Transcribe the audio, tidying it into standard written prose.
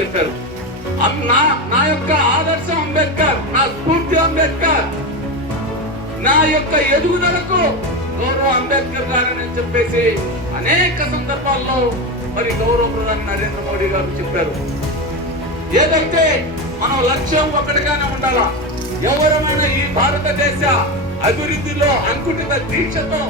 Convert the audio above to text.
చెప్పారు. నా యొక్క ఆదర్శం అంబేద్కర్, నా స్ఫూర్తి అంబేద్కర్, నా యొక్క ఎదుగుదలకు గౌరవ అంబేద్కర్ గారని చెప్పేసి అనేక సందర్భాల్లో మరి గౌరవ ప్రధాని నరేంద్ర మోడీ గారు చెప్పారు. ఏదైతే మనం లక్ష్యం ఒకటిగానే ఉండాలా. ఎవరమైనా ఈ భారతదేశ అభివృద్ధిలో అంకుటిత దీక్షతో